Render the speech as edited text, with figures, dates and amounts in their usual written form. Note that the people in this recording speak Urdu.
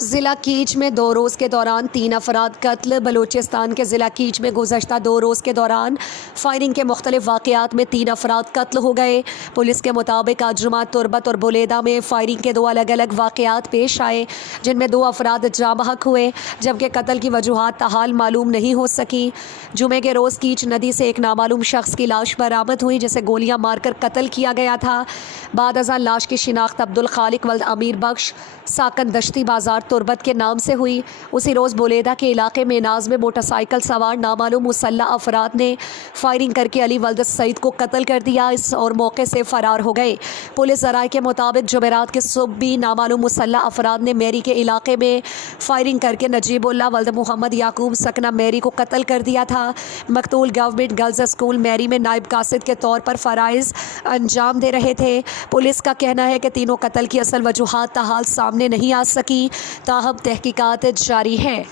ضلع کیچ میں 2 روز کے دوران 3 افراد قتل۔ بلوچستان کے ضلع کیچ میں گزشتہ 2 روز کے دوران فائرنگ کے مختلف واقعات میں 3 افراد قتل ہو گئے۔ پولیس کے مطابق آج جمعہ تربت اور بولیدہ میں فائرنگ کے 2 الگ الگ واقعات پیش آئے، جن میں 2 افراد جاں بحق ہوئے، جبکہ قتل کی وجوہات تاحال معلوم نہیں ہو سکی۔ جمعے کے روز کیچ ندی سے ایک نامعلوم شخص کی لاش برآمد ہوئی، جسے گولیاں مار کر قتل کیا گیا تھا۔ بعد ازاں لاش کی شناخت عبدالخالق ولد امیر بخش ساکن دشتی بازار تربت کے نام سے ہوئی۔ اسی روز بولیدہ کے علاقے میں ناز میں موٹر سائیکل سوار نامعلوم مسلح افراد نے فائرنگ کر کے علی ولد سعید کو قتل کر دیا اور موقع سے فرار ہو گئے۔ پولیس ذرائع کے مطابق جمعرات کے صبح بھی نامعلوم مسلح افراد نے میری کے علاقے میں فائرنگ کر کے نجیب اللہ ولد محمد یعقوب سکنہ میری کو قتل کر دیا تھا۔ مقتول گورنمنٹ گرلز اسکول میری میں نائب قاصد کے طور پر فرائض انجام دے رہے تھے۔ پولیس کا کہنا ہے کہ تینوں قتل کی اصل وجوہات تاحال سامنے نہیں آ سکی، تاہم تحقیقات جاری ہیں۔